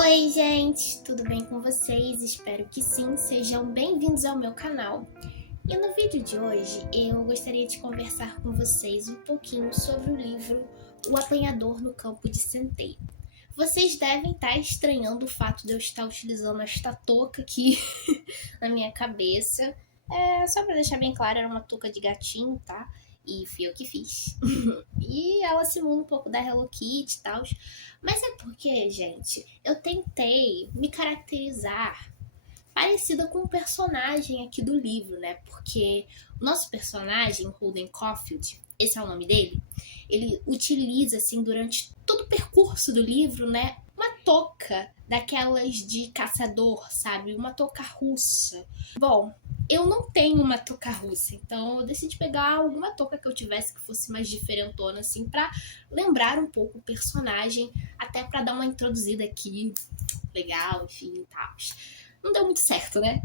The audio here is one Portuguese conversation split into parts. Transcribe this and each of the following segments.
Oi, gente, tudo bem com vocês? Espero que sim, sejam bem-vindos ao meu canal. E no vídeo de hoje eu gostaria de conversar com vocês um pouquinho sobre o livro O Apanhador no Campo de Centeio. Vocês devem estar estranhando o fato de eu estar utilizando esta touca aqui na minha cabeça. Só para deixar bem claro, era uma touca de gatinho, tá? E fui eu que fiz. E ela simula um pouco da Hello Kitty e tal. Mas é porque, gente, eu tentei me caracterizar parecida com o personagem aqui do livro, né? Porque o nosso personagem, Holden Caulfield, esse é o nome dele, ele utiliza, assim, durante todo o percurso do livro, né? Uma touca daquelas de caçador, sabe? Uma touca russa. Bom, eu não tenho uma touca russa, então eu decidi pegar alguma touca que eu tivesse que fosse mais diferentona, assim, pra lembrar um pouco o personagem, até pra dar uma introduzida aqui legal, enfim, e tal. Não deu muito certo, né?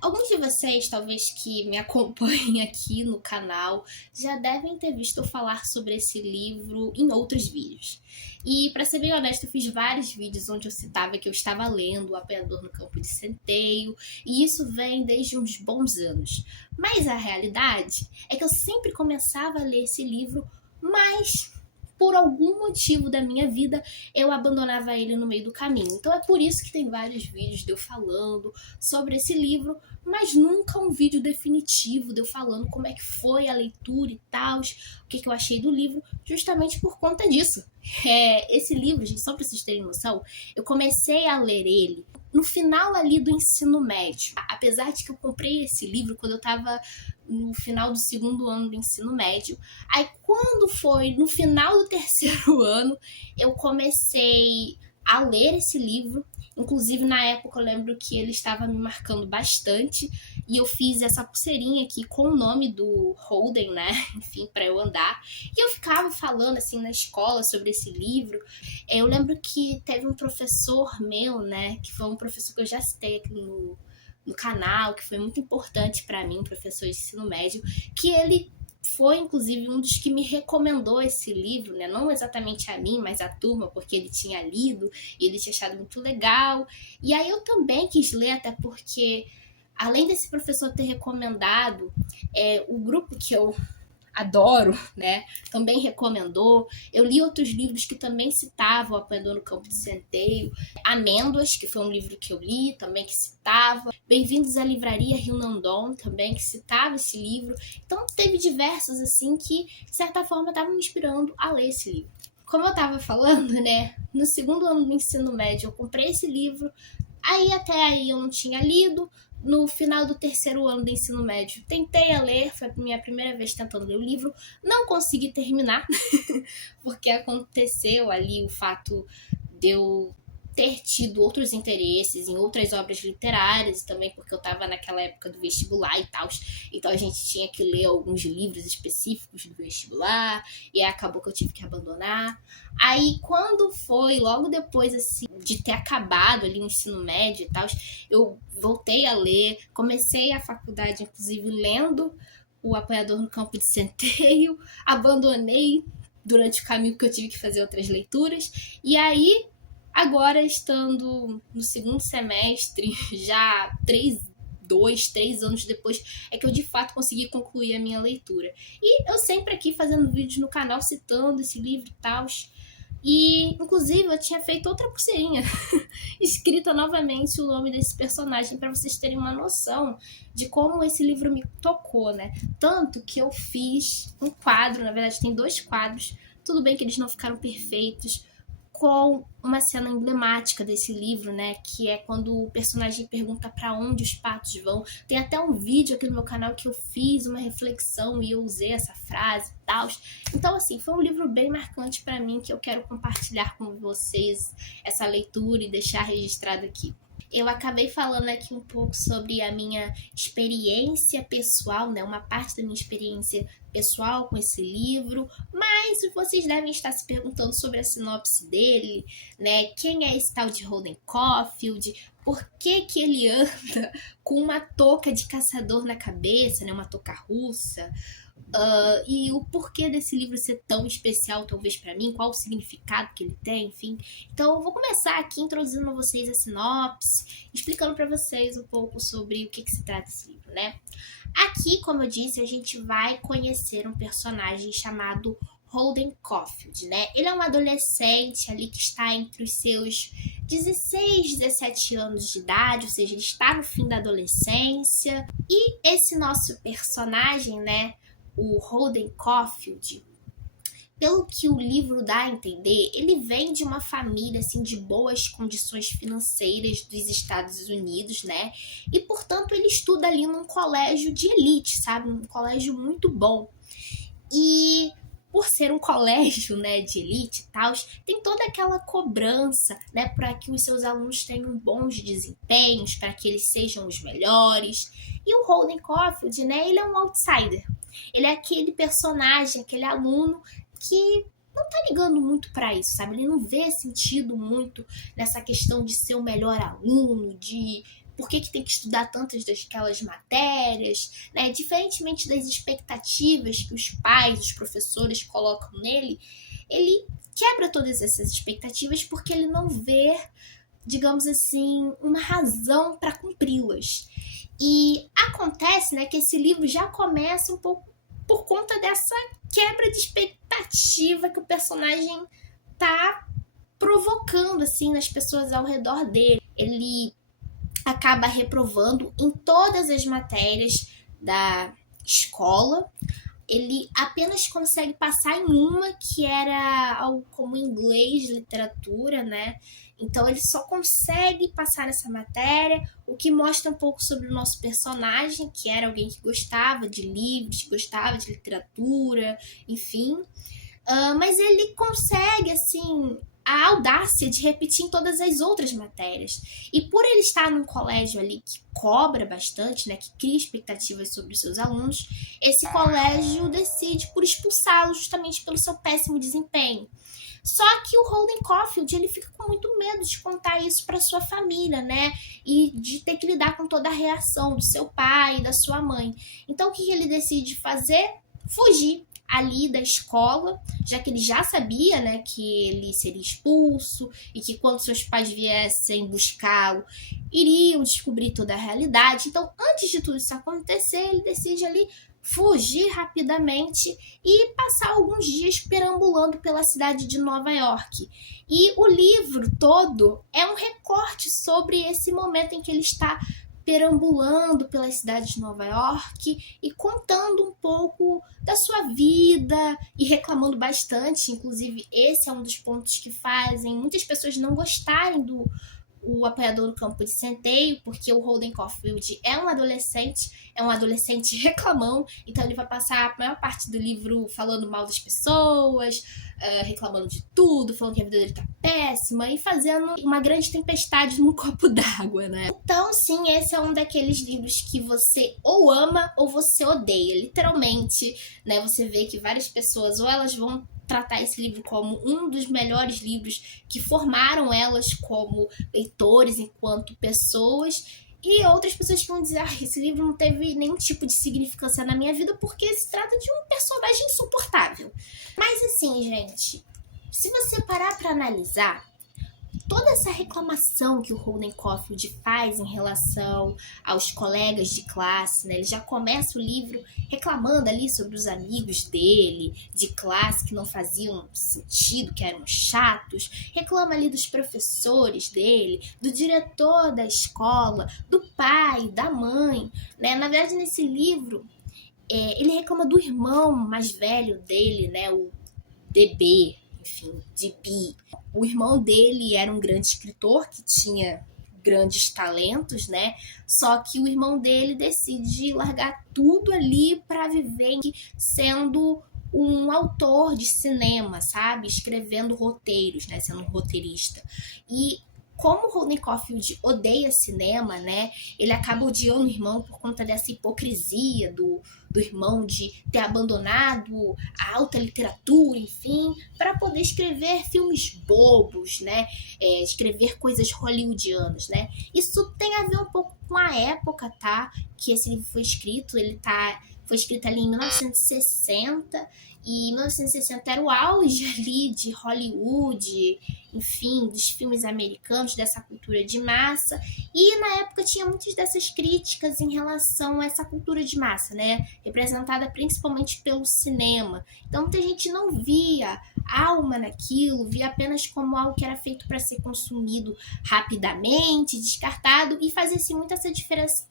Alguns de vocês, talvez que me acompanhem aqui no canal, já devem ter visto eu falar sobre esse livro em outros vídeos. E, pra ser bem honesto, eu fiz vários vídeos onde eu citava que eu estava lendo O Apanhador no Campo de Centeio, e isso vem desde uns bons anos. Mas a realidade é que eu sempre começava a ler esse livro, mas por algum motivo da minha vida, eu abandonava ele no meio do caminho. Então é por isso que tem vários vídeos de eu falando sobre esse livro, mas nunca um vídeo definitivo de eu falando como é que foi a leitura e tal, o que eu achei do livro, justamente por conta disso. Esse livro, gente, só pra vocês terem noção, eu comecei a ler ele no final ali do ensino médio. Apesar de que eu comprei esse livro quando eu tava no final do segundo ano do ensino médio. Aí quando foi no final do terceiro ano, eu comecei a ler esse livro. Inclusive, na época, eu lembro que ele estava me marcando bastante. E eu fiz essa pulseirinha aqui com o nome do Holden, né? Enfim, para eu andar. E eu ficava falando, assim, na escola sobre esse livro. Eu lembro que teve um professor meu, né? Que foi um professor que eu já citei aqui no canal, que foi muito importante para mim, um professor de ensino médio, que ele foi, inclusive, um dos que me recomendou esse livro, né? Não exatamente a mim, mas a turma, porque ele tinha lido e ele tinha achado muito legal. E aí eu também quis ler, até porque, além desse professor ter recomendado, o grupo que eu adoro, né, também recomendou. Eu li outros livros que também citavam O Apanhador no Campo de Centeio. Amêndoas, que foi um livro que eu li, também que citava. Bem-vindos à Livraria Rio Nandon, também que citava esse livro. Então teve diversos, assim, que de certa forma estavam me inspirando a ler esse livro. Como eu estava falando, né, no segundo ano do ensino médio eu comprei esse livro. Aí até aí eu não tinha lido. No final do terceiro ano do ensino médio, tentei a ler, foi a minha primeira vez tentando ler o livro, não consegui terminar, porque aconteceu ali o fato de eu ter tido outros interesses em outras obras literárias, e também porque eu estava naquela época do vestibular e tal, então a gente tinha que ler alguns livros específicos do vestibular, e aí acabou que eu tive que abandonar. Aí quando foi, logo depois assim, de ter acabado ali o ensino médio e tal, eu voltei a ler, comecei a faculdade, inclusive, lendo O Apanhador no Campo de Centeio, abandonei durante o caminho que eu tive que fazer outras leituras, e aí, agora estando no segundo semestre, já 3 anos depois, é que eu de fato consegui concluir a minha leitura. E eu sempre aqui fazendo vídeos no canal citando esse livro e tal. E, inclusive, eu tinha feito outra pulseirinha escrita novamente o nome desse personagem para vocês terem uma noção de como esse livro me tocou, né? Tanto que eu fiz um quadro, na verdade tem 2 quadros, tudo bem que eles não ficaram perfeitos, com uma cena emblemática desse livro, né, que é quando o personagem pergunta para onde os patos vão. Tem até um vídeo aqui no meu canal que eu fiz uma reflexão e eu usei essa frase e tal. Então, assim, foi um livro bem marcante para mim que eu quero compartilhar com vocês essa leitura e deixar registrado aqui. Eu acabei falando aqui um pouco sobre a minha experiência pessoal, né? Uma parte da minha experiência pessoal com esse livro, mas vocês devem estar se perguntando sobre a sinopse dele, né? Quem é esse tal de Holden Caulfield? Por que ele anda com uma touca de caçador na cabeça, né? Uma touca russa? e o porquê desse livro ser tão especial, talvez para mim, qual o significado que ele tem, enfim. Então eu vou começar aqui introduzindo a vocês a sinopse, explicando para vocês um pouco sobre o que se trata esse livro, né? Aqui, como eu disse, a gente vai conhecer um personagem chamado Holden Caulfield, né? Ele é um adolescente ali que está entre os seus 16, 17 anos de idade, ou seja, ele está no fim da adolescência. E esse nosso personagem, né, o Holden Caulfield, pelo que o livro dá a entender, ele vem de uma família assim de boas condições financeiras dos Estados Unidos, né? E portanto ele estuda ali num colégio de elite, sabe? Um colégio muito bom. E por ser um colégio, né, de elite e tal, tem toda aquela cobrança, né, para que os seus alunos tenham bons desempenhos, para que eles sejam os melhores. E o Holden Caulfield, né, ele é um outsider. Ele é aquele personagem, aquele aluno que não tá ligando muito para isso, sabe? Ele não vê sentido muito nessa questão de ser o melhor aluno, de por que tem que estudar tantas daquelas matérias, né? Diferentemente das expectativas que os pais, os professores colocam nele, ele quebra todas essas expectativas porque ele não vê, digamos assim, uma razão para cumpri-las. E acontece, né, que esse livro já começa um pouco por conta dessa quebra de expectativa que o personagem tá provocando assim nas pessoas ao redor dele. Ele acaba reprovando em todas as matérias da escola. Ele apenas consegue passar em uma, que era algo como inglês, literatura, né? Então ele só consegue passar nessa matéria, o que mostra um pouco sobre o nosso personagem, que era alguém que gostava de livros, gostava de literatura, enfim. Mas ele consegue, assim, a audácia de repetir em todas as outras matérias. E por ele estar num colégio ali que cobra bastante, né, que cria expectativas sobre os seus alunos, esse colégio decide por expulsá-lo justamente pelo seu péssimo desempenho. Só que o Holden Caulfield, ele fica com muito medo de contar isso para sua família, né? E de ter que lidar com toda a reação do seu pai e da sua mãe. Então, o que ele decide fazer? Fugir ali da escola, já que ele já sabia, né, que ele seria expulso e que quando seus pais viessem buscá-lo, iriam descobrir toda a realidade. Então, antes de tudo isso acontecer, ele decide ali fugir rapidamente e passar alguns dias perambulando pela cidade de Nova York. E o livro todo é um recorte sobre esse momento em que ele está perambulando pela cidade de Nova York e contando um pouco da sua vida e reclamando bastante. Inclusive, esse é um dos pontos que fazem muitas pessoas não gostarem do o apoiador do campo de centeio, porque o Holden Caulfield é um adolescente reclamão, então ele vai passar a maior parte do livro falando mal das pessoas, reclamando de tudo, falando que a vida dele tá péssima e fazendo uma grande tempestade num copo d'água, né? Então, sim, esse é um daqueles livros que você ou ama ou você odeia, literalmente, né? Você vê que várias pessoas ou elas vão tratar esse livro como um dos melhores livros que formaram elas como leitores enquanto pessoas, e outras pessoas que vão dizer, esse livro não teve nenhum tipo de significância na minha vida porque se trata de um personagem insuportável. Mas assim, gente, se você parar para analisar, toda essa reclamação que o Holden Caulfield faz em relação aos colegas de classe, né? Ele já começa o livro reclamando ali sobre os amigos dele, de classe que não faziam sentido, que eram chatos, reclama ali dos professores dele, do diretor da escola, do pai, da mãe, né? Na verdade, nesse livro, ele reclama do irmão mais velho dele, né? O DB, enfim, DB. O irmão dele era um grande escritor que tinha grandes talentos, né? Só que o irmão dele decide largar tudo ali para viver sendo um autor de cinema, sabe? Escrevendo roteiros, né? Sendo um roteirista. E como o Holden Caulfield odeia cinema, né? Ele acaba odiando o irmão por conta dessa hipocrisia do irmão de ter abandonado a alta literatura, enfim, para poder escrever filmes bobos, né? Escrever coisas hollywoodianas, né? Isso tem a ver um pouco com a época, tá? Que esse livro foi escrito, ele tá foi escrita ali em 1960, e 1960 era o auge ali de Hollywood, enfim, dos filmes americanos, dessa cultura de massa, e na época tinha muitas dessas críticas em relação a essa cultura de massa, né, representada principalmente pelo cinema. Então muita gente não via alma naquilo, via apenas como algo que era feito para ser consumido rapidamente, descartado, e fazia-se muito essa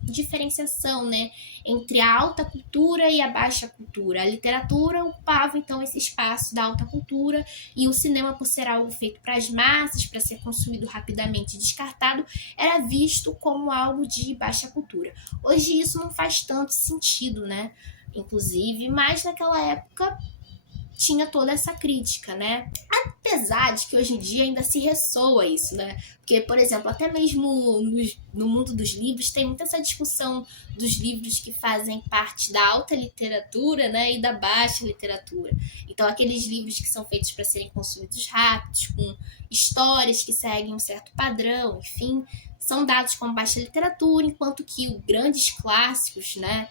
diferenciação, né, entre a alta cultura e a baixa cultura. A literatura ocupava então esse espaço da alta cultura, e o cinema, por ser algo feito para as massas, para ser consumido rapidamente e descartado, era visto como algo de baixa cultura. Hoje isso não faz tanto sentido, né? Inclusive, mas naquela época tinha toda essa crítica, né? Apesar de que hoje em dia ainda se ressoa isso, né? Porque, por exemplo, até mesmo no mundo dos livros tem muita essa discussão dos livros que fazem parte da alta literatura, né, e da baixa literatura. Então, aqueles livros que são feitos para serem consumidos rápidos, com histórias que seguem um certo padrão, enfim, são dados como baixa literatura, enquanto que os grandes clássicos, né,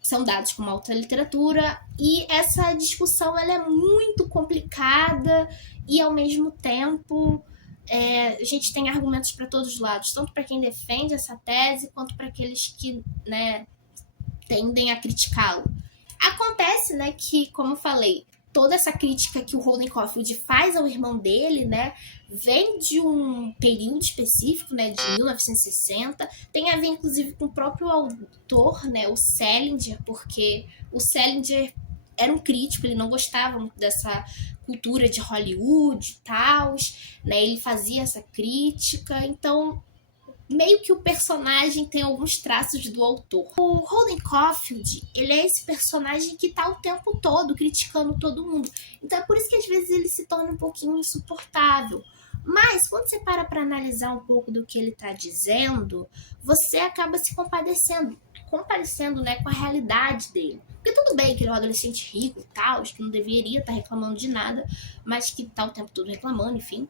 são dados como alta literatura. E essa discussão ela é muito complicada e, ao mesmo tempo, a gente tem argumentos para todos os lados, tanto para quem defende essa tese, quanto para aqueles que, né, tendem a criticá-lo. Acontece, né, que, como eu falei, toda essa crítica que o Holden Caulfield faz ao irmão dele, né, vem de um período específico, né, de 1960, tem a ver, inclusive, com o próprio autor, né, o Salinger, porque o Salinger era um crítico, ele não gostava muito dessa cultura de Hollywood e tal, né, ele fazia essa crítica, então meio que o personagem tem alguns traços do autor. O Holden Caulfield, ele é esse personagem que tá o tempo todo criticando todo mundo. Então é por isso que às vezes ele se torna um pouquinho insuportável. Mas quando você para pra analisar um pouco do que ele tá dizendo, você acaba se compadecendo, né, com a realidade dele. Porque tudo bem que ele é um adolescente rico e tal, que não deveria estar reclamando de nada, mas que tá o tempo todo reclamando, enfim.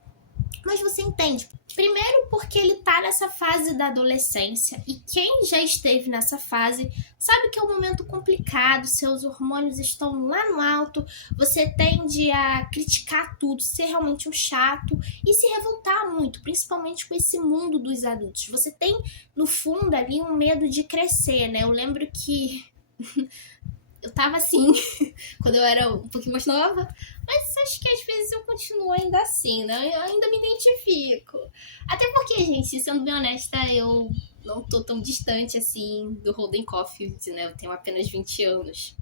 Mas você entende. Primeiro porque ele tá nessa fase da adolescência, e quem já esteve nessa fase sabe que é um momento complicado, seus hormônios estão lá no alto, você tende a criticar tudo, ser realmente um chato e se revoltar muito, principalmente com esse mundo dos adultos. Você tem, no fundo, ali um medo de crescer, né? Eu lembro que eu tava assim, quando eu era um pouquinho mais nova, mas acho que às vezes eu continuo ainda assim, né? Eu ainda me identifico. Até porque, gente, sendo bem honesta, eu não tô tão distante assim do Holden Caulfield, né? Eu tenho apenas 20 anos.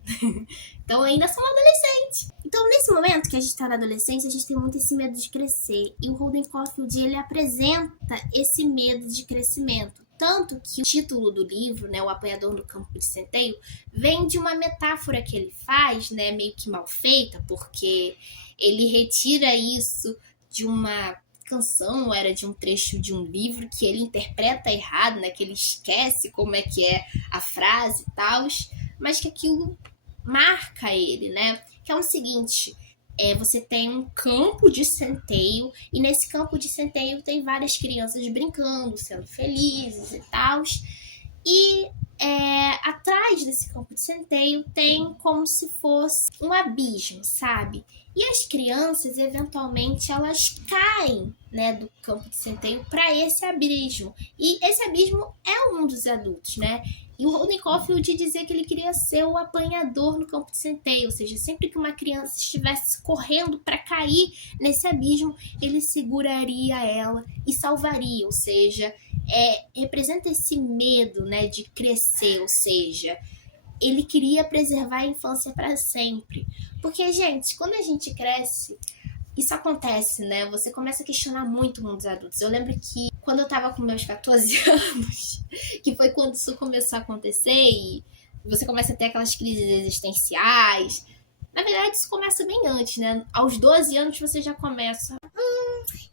Então eu ainda sou uma adolescente. Então, nesse momento que a gente tá na adolescência, a gente tem muito esse medo de crescer. E o Holden Caulfield, ele apresenta esse medo de crescimento. Tanto que o título do livro, né, O Apanhador no Campo de Centeio, vem de uma metáfora que ele faz, né, meio que mal feita, porque ele retira isso de uma canção, era de um trecho de um livro que ele interpreta errado, né, que ele esquece como é que é a frase e tal, mas que aquilo marca ele, né, que é o seguinte: você tem um campo de centeio, e nesse campo de centeio tem várias crianças brincando, sendo felizes e tal. E atrás desse campo de centeio tem como se fosse um abismo, sabe? E as crianças, eventualmente, elas caem, né, do campo de centeio para esse abismo. E esse abismo é um dos adultos, né? E o Holden Caulfield dizia que ele queria ser o apanhador no campo de centeio, ou seja, sempre que uma criança estivesse correndo para cair nesse abismo, ele seguraria ela e salvaria, ou seja, representa esse medo, né, de crescer, ou seja, ele queria preservar a infância para sempre. Porque, gente, quando a gente cresce, isso acontece, né? Você começa a questionar muito o mundo dos adultos. Eu lembro que quando eu tava com meus 14 anos, que foi quando isso começou a acontecer e você começa a ter aquelas crises existenciais. Na verdade, isso começa bem antes, né? Aos 12 anos você já começa: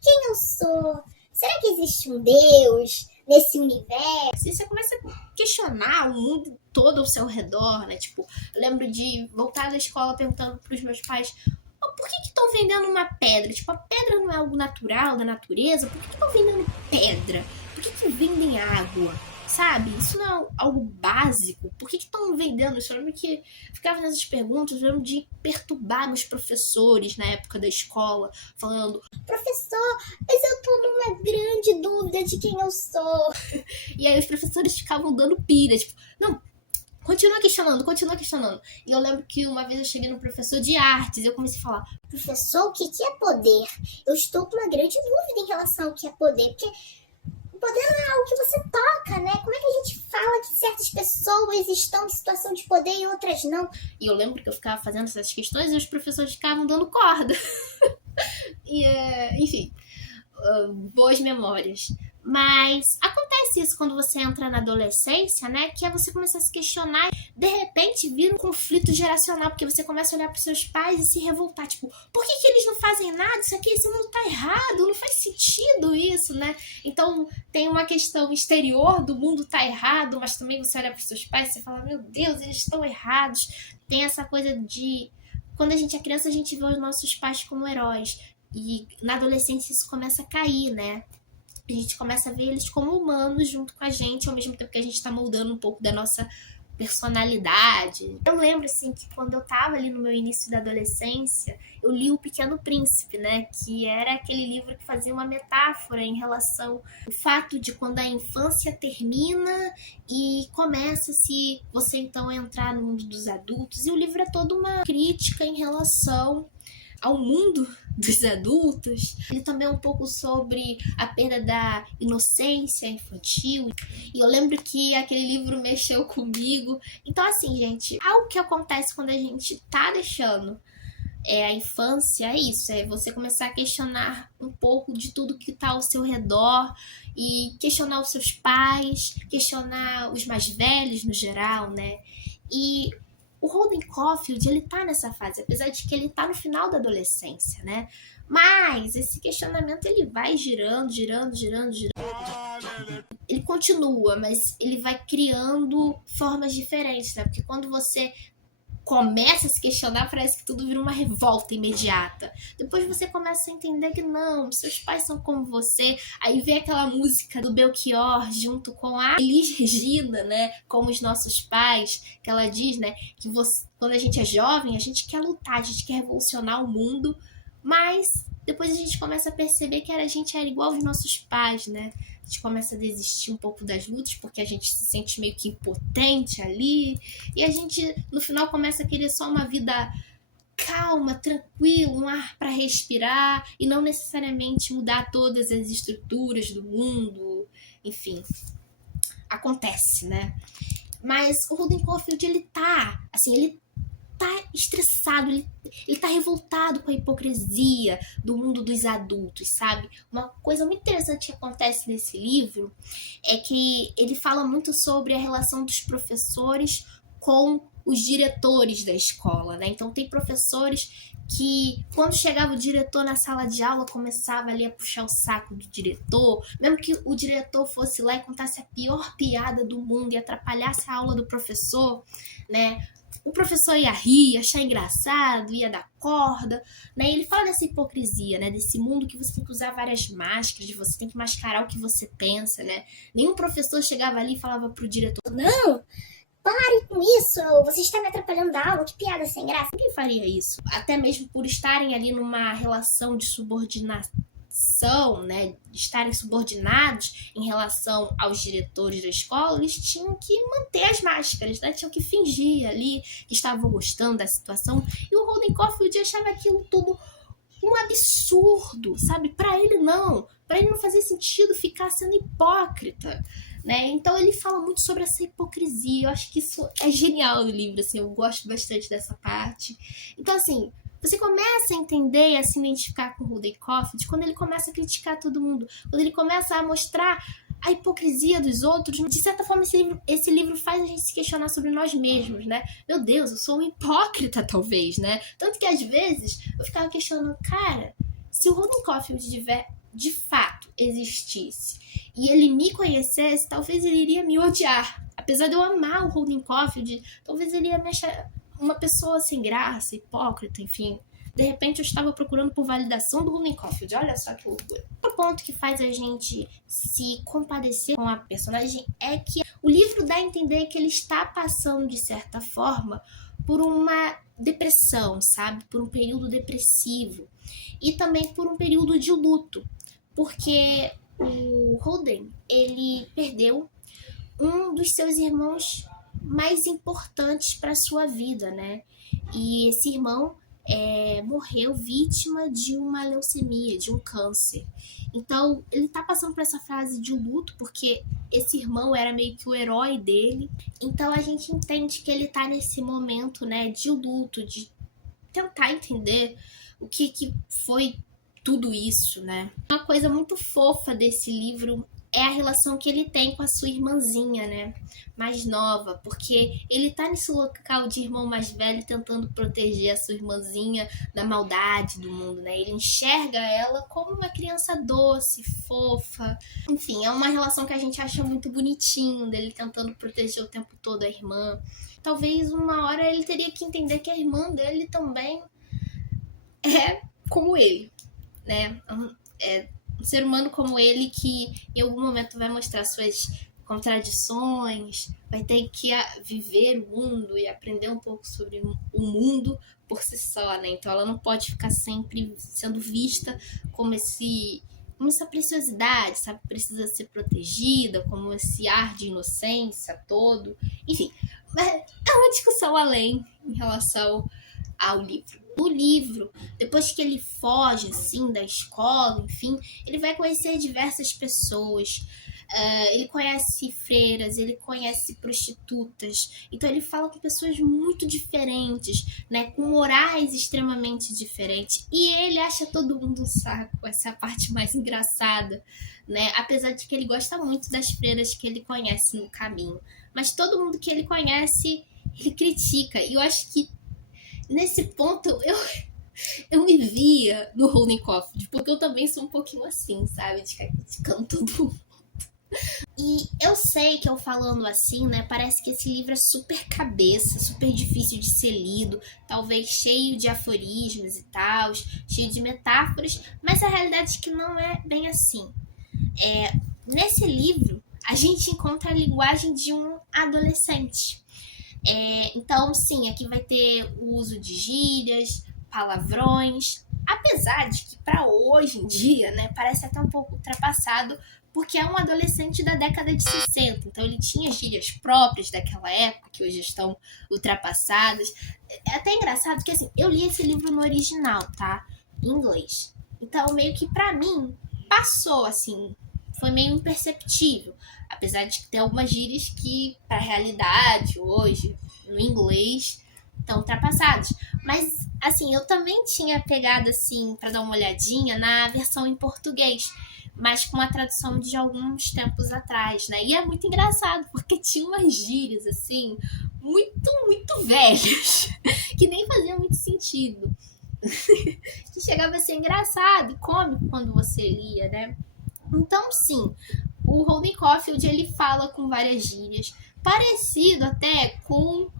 quem eu sou? Será que existe um Deus nesse universo? E você começa a questionar o mundo todo ao seu redor, né? Tipo, eu lembro de voltar da escola perguntando pros meus pais: por que estão vendendo uma pedra? Tipo, a pedra não é algo natural da natureza? Por que estão vendendo pedra? Por que vendem água? sabe? Isso não é algo básico. Por que estão vendendo isso? Eu lembro que ficava nessas perguntas, eu lembro de perturbar meus professores na época da escola, falando: professor, mas eu tô numa grande dúvida de quem eu sou. E aí os professores ficavam dando pilha, tipo, não, continua questionando, continua questionando. E eu lembro que uma vez eu cheguei no professor de artes e eu comecei a falar: professor, o que é poder? Eu estou com uma grande dúvida em relação ao que é poder, porque o poder não é algo que você toca, né? Como é que a gente fala que certas pessoas estão em situação de poder e outras não? E eu lembro que eu ficava fazendo essas questões e os professores ficavam dando corda. E, enfim, boas memórias. Mas acontece isso quando você entra na adolescência, né? Que é você começar a se questionar, de repente vira um conflito geracional, porque você começa a olhar para os seus pais e se revoltar, tipo, por que eles não fazem nada? Isso aqui, esse mundo tá errado, não faz sentido isso, né? Então tem uma questão exterior do mundo tá errado, mas também você olha para os seus pais e você fala, meu Deus, eles estão errados. Tem essa coisa de, quando a gente é criança, a gente vê os nossos pais como heróis. E na adolescência isso começa a cair, né? A gente começa a ver eles como humanos junto com a gente, ao mesmo tempo que a gente tá moldando um pouco da nossa personalidade. Eu lembro, assim, que quando eu tava ali no meu início da adolescência, eu li O Pequeno Príncipe, né? Que era aquele livro que fazia uma metáfora em relação ao fato de quando a infância termina e começa-se você então a entrar no mundo dos adultos. E o livro é toda uma crítica em relação ao mundo dos adultos. Ele também é um pouco sobre a perda da inocência infantil. E eu lembro que aquele livro mexeu comigo. Então, assim, gente, algo que acontece quando a gente tá deixando a infância é isso, é você começar a questionar um pouco de tudo que tá ao seu redor e questionar os seus pais, questionar os mais velhos no geral, né? E o Holden Caulfield, ele tá nessa fase, apesar de que ele tá no final da adolescência, né? Mas esse questionamento, ele vai girando. Ele continua, mas ele vai criando formas diferentes, né? Porque quando você começa a se questionar, parece que tudo vira uma revolta imediata. Depois você começa a entender que não, seus pais são como você. Aí vem aquela música do Belchior junto com a Elis Regina, né? Como os nossos pais, que ela diz, né? Que você, quando a gente é jovem, a gente quer lutar, a gente quer revolucionar o mundo, mas depois a gente começa a perceber que a gente era igual aos nossos pais, né? A gente começa a desistir um pouco das lutas porque a gente se sente meio que impotente ali. E a gente, no final, começa a querer só uma vida calma, tranquila, um ar para respirar e não necessariamente mudar todas as estruturas do mundo. Enfim, acontece, né? Mas o Holden Caulfield, ele tá estressado, ele tá revoltado com a hipocrisia do mundo dos adultos, sabe? Uma coisa muito interessante que acontece nesse livro é que ele fala muito sobre a relação dos professores com os diretores da escola, né? Então tem professores que, quando chegava o diretor na sala de aula, começava ali a puxar o saco do diretor, mesmo que o diretor fosse lá e contasse a pior piada do mundo e atrapalhasse a aula do professor, né? O professor ia rir, ia achar engraçado, ia dar corda, né? E ele fala dessa hipocrisia, né? Desse mundo que você tem que usar várias máscaras, você tem que mascarar o que você pensa, né? Nenhum professor chegava ali e falava pro diretor: não, pare com isso, você está me atrapalhando da aula, que piada sem graça. Ninguém faria isso. Até mesmo por estarem ali numa relação de subordinação, né, de estarem subordinados em relação aos diretores da escola, eles tinham que manter as máscaras, né? Tinham que fingir ali que estavam gostando da situação. E o Holden Caulfield achava aquilo tudo um absurdo, sabe? Para ele não fazia sentido ficar sendo hipócrita, né? Então ele fala muito sobre essa hipocrisia. Eu acho que isso é genial no livro, assim, eu gosto bastante dessa parte. Então, assim, você começa a entender e a se identificar com o Holden Caulfield quando ele começa a criticar todo mundo, quando ele começa a mostrar a hipocrisia dos outros. De certa forma, esse livro faz a gente se questionar sobre nós mesmos, né? Meu Deus, eu sou um hipócrita, talvez, né? Tanto que, às vezes, eu ficava questionando, cara, se o Holden Caulfield de fato existisse e ele me conhecesse, talvez ele iria me odiar. Apesar de eu amar o Holden Caulfield, talvez ele ia me achar uma pessoa sem graça, hipócrita, enfim. De repente eu estava procurando por validação do Holden Caulfield. Olha só que loucura. O ponto que faz a gente se compadecer com a personagem é que o livro dá a entender que ele está passando, de certa forma, por uma depressão, sabe? Por um período depressivo. E também por um período de luto. Porque o Holden, ele perdeu um dos seus irmãos mais importantes para a sua vida, né? E esse irmão morreu vítima de uma leucemia, de um câncer. Então, ele tá passando por essa fase de luto, porque esse irmão era meio que o herói dele. Então, a gente entende que ele tá nesse momento, né, de luto, de tentar entender o que foi tudo isso, né? Uma coisa muito fofa desse livro é a relação que ele tem com a sua irmãzinha, né? Mais nova, porque ele tá nesse local de irmão mais velho tentando proteger a sua irmãzinha da maldade do mundo, né? Ele enxerga ela como uma criança doce, fofa. Enfim, é uma relação que a gente acha muito bonitinho, dele tentando proteger o tempo todo a irmã. Talvez uma hora ele teria que entender que a irmã dele também é como ele, né? É um ser humano como ele que em algum momento vai mostrar suas contradições, vai ter que viver o mundo e aprender um pouco sobre o mundo por si só, né? Então ela não pode ficar sempre sendo vista como essa preciosidade, sabe? Precisa ser protegida, como esse ar de inocência todo. Enfim, é uma discussão além em relação ao livro. No livro, depois que ele foge, assim, da escola, enfim, ele vai conhecer diversas pessoas. Ele conhece freiras, ele conhece prostitutas. Então ele fala com pessoas muito diferentes, né, com morais extremamente diferentes. E ele acha todo mundo um saco. Essa é a parte mais engraçada, né? Apesar de que ele gosta muito das freiras que ele conhece no caminho. Mas todo mundo que ele conhece, ele critica. E eu acho que nesse ponto, eu me via no Holden Caulfield, porque eu também sou um pouquinho assim, sabe? De ficar criticando todo mundo. E eu sei que eu falando assim, né, parece que esse livro é super cabeça, super difícil de ser lido, talvez cheio de aforismos e tal, cheio de metáforas, mas a realidade é que não é bem assim. Nesse livro, a gente encontra a linguagem de um adolescente. Então, sim, aqui vai ter o uso de gírias, palavrões, apesar de que para hoje em dia, né, parece até um pouco ultrapassado, porque é um adolescente da década de 60, então ele tinha gírias próprias daquela época, que hoje estão ultrapassadas. É até engraçado que, assim, eu li esse livro no original, tá? Em inglês. Então, meio que pra mim, passou, assim, foi meio imperceptível. Apesar de ter algumas gírias que, para a realidade, hoje, no inglês, estão ultrapassadas. Mas, assim, eu também tinha pegado, assim, para dar uma olhadinha na versão em português, mas com a tradução de alguns tempos atrás, né? E é muito engraçado, porque tinha umas gírias, assim, muito velhas, que nem faziam muito sentido. Que chegava a ser engraçado e cômico quando você lia, né? Então, sim, o Holden Caulfield, ele fala com várias gírias, parecido até com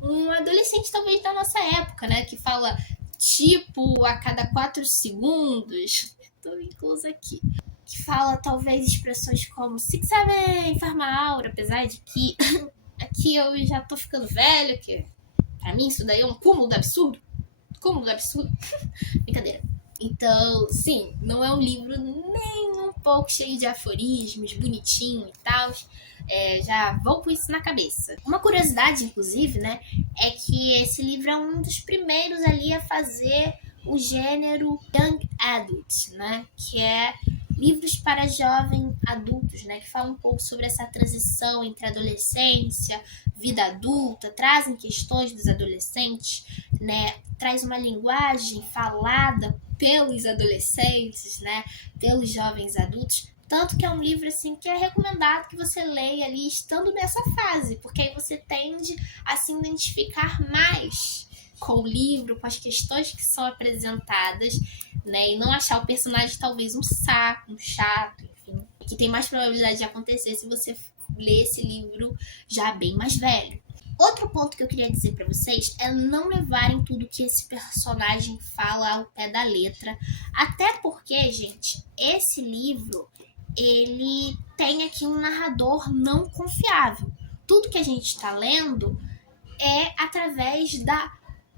um adolescente talvez da nossa época, né? Que fala tipo a cada 4 segundos. Tô inclusa aqui. Que fala talvez expressões como 6, 7, farma-aura, apesar de que aqui eu já tô ficando velho, que pra mim isso daí é um cúmulo do absurdo. Cúmulo do absurdo. Brincadeira. Então, sim, não é um livro nem um pouco cheio de aforismos, bonitinho e tal. Já vou com isso na cabeça. Uma curiosidade, inclusive, né, é que esse livro é um dos primeiros ali a fazer o gênero Young Adult, né, que é livros para jovens adultos, né, que falam um pouco sobre essa transição entre adolescência, vida adulta, trazem questões dos adolescentes, né, traz uma linguagem falada pelos adolescentes, né, pelos jovens adultos, tanto que é um livro assim que é recomendado que você leia ali estando nessa fase, porque aí você tende a se identificar mais com o livro, com as questões que são apresentadas, né, e não achar o personagem talvez um saco, um chato, enfim, que tem mais probabilidade de acontecer se você ler esse livro já bem mais velho. Outro ponto que eu queria dizer pra vocês é não levarem tudo que esse personagem fala ao pé da letra. Até porque, gente, esse livro, ele tem aqui um narrador não confiável. Tudo que a gente está lendo é através da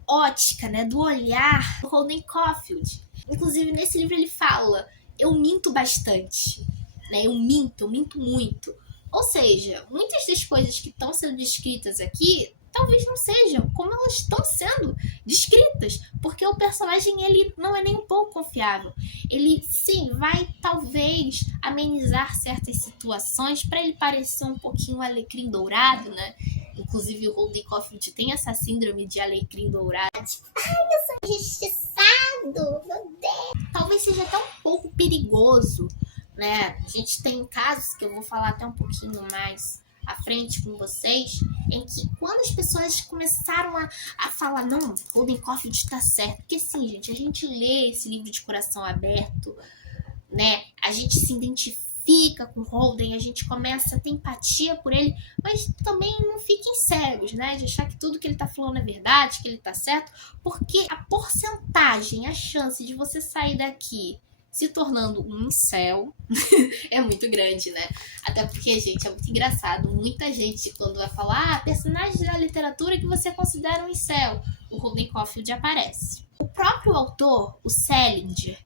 ótica, né, do olhar do Holden Caulfield. Inclusive, nesse livro ele fala, eu minto bastante, né, eu minto muito. Ou seja, muitas das coisas que estão sendo descritas aqui talvez não sejam como elas estão sendo descritas, porque o personagem ele não é nem um pouco confiável. Ele sim vai talvez amenizar certas situações para ele parecer um pouquinho alecrim dourado, né? Inclusive o Holden Caulfield tem essa síndrome de alecrim dourado. Ai, eu sou injustiçado, meu Deus. Talvez seja até um pouco perigoso, né? A gente tem casos que eu vou falar até um pouquinho mais à frente com vocês, em que quando as pessoas começaram a falar, não, Holden Caulfield tá certo, porque sim, gente, a gente lê esse livro de coração aberto, né? A gente se identifica com Holden, a gente começa a ter empatia por ele, mas também não fiquem cegos, né? De achar que tudo que ele tá falando é verdade, que ele tá certo, porque a porcentagem, a chance de você sair daqui se tornando um incel é muito grande, né? Até porque, gente, é muito engraçado. Muita gente, quando vai falar personagens da literatura que você considera um incel, o Holden Caulfield aparece. O próprio autor, o Salinger,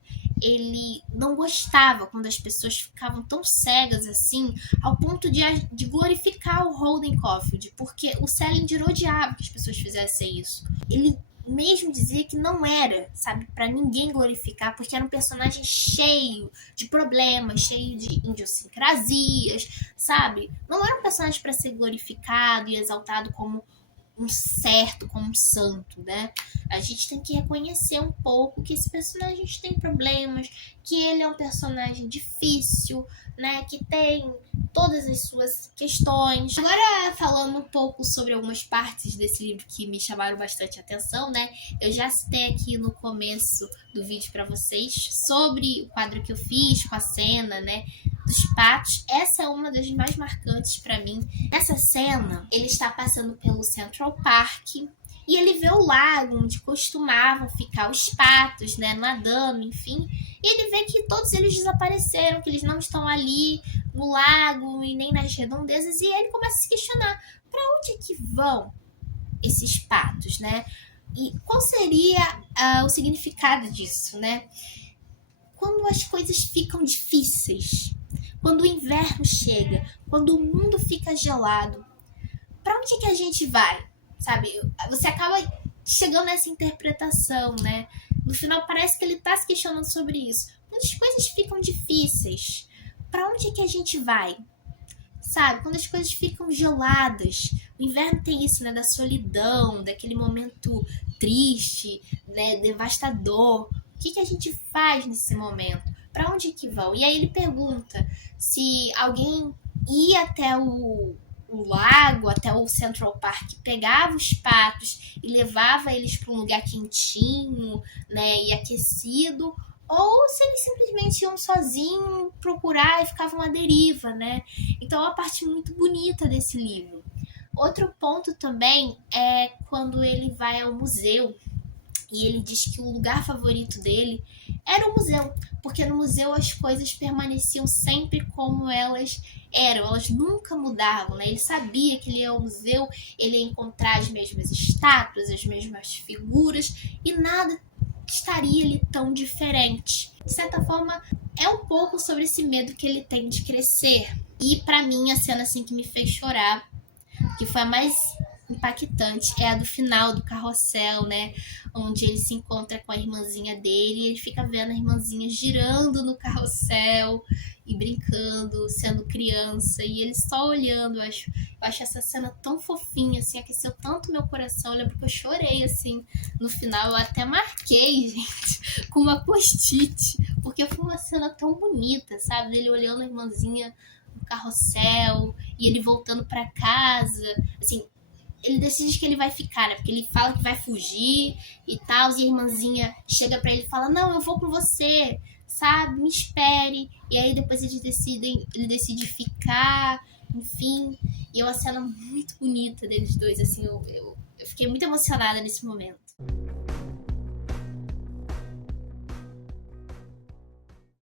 ele não gostava quando as pessoas ficavam tão cegas assim, ao ponto de glorificar o Holden Caulfield, porque o Salinger odiava que as pessoas fizessem isso. Ele mesmo dizia que não era, sabe, pra ninguém glorificar, porque era um personagem cheio de problemas, cheio de idiosincrasias, sabe? Não era um personagem pra ser glorificado e exaltado como um certo, como um santo, né? A gente tem que reconhecer um pouco que esse personagem tem problemas, que ele é um personagem difícil, né? Que tem todas as suas questões. Agora, falando um pouco sobre algumas partes desse livro que me chamaram bastante atenção, né? Eu já citei aqui no começo do vídeo para vocês sobre o quadro que eu fiz com a cena, né? Dos patos. Essa é uma das mais marcantes para mim. Nessa cena, ele está passando pelo Central Park e ele vê o lago onde costumavam ficar os patos, né, nadando, enfim. E ele vê que todos eles desapareceram, que eles não estão ali no lago e nem nas redondezas. E ele começa a se questionar, para onde é que vão esses patos, né? E qual seria o significado disso, né? Quando as coisas ficam difíceis, quando o inverno chega, quando o mundo fica gelado, para onde é que a gente vai? Sabe? Você acaba chegando nessa interpretação, né? No final parece que ele tá se questionando sobre isso. Quando as coisas ficam difíceis, para onde é que a gente vai? Sabe? Quando as coisas ficam geladas. O inverno tem isso, né? Da solidão, daquele momento triste, né? Devastador. O que a gente faz nesse momento? Para onde que vão? E aí ele pergunta se alguém ia até o lago, até o Central Park, pegava os patos e levava eles para um lugar quentinho, né, e aquecido, ou se eles simplesmente iam sozinhos procurar e ficavam à deriva, né? Então é uma parte muito bonita desse livro. Outro ponto também é quando ele vai ao museu e ele diz que o lugar favorito dele era o museu, porque no museu as coisas permaneciam sempre como elas eram, elas nunca mudavam, né? Ele sabia que ele ia ao museu, ele ia encontrar as mesmas estátuas, as mesmas figuras e nada estaria ali tão diferente. De certa forma, é um pouco sobre esse medo que ele tem de crescer. E pra mim, a cena assim que me fez chorar, que foi a mais impactante, é a do final do carrossel, né? Onde ele se encontra com a irmãzinha dele e ele fica vendo a irmãzinha girando no carrossel e brincando, sendo criança, e ele só olhando. Eu acho essa cena tão fofinha, assim, aqueceu tanto meu coração. Eu lembro que eu chorei, assim, no final. Eu até marquei, gente, com uma post-it, porque foi uma cena tão bonita, sabe? Ele olhando a irmãzinha no carrossel e ele voltando pra casa, assim. Ele decide que ele vai ficar, né? Porque ele fala que vai fugir e tal. E a irmãzinha chega pra ele e fala, não, eu vou com você, sabe? Me espere. E aí depois ele decide ficar. enfim. E é uma cena muito bonita deles dois, assim, eu fiquei muito emocionada nesse momento.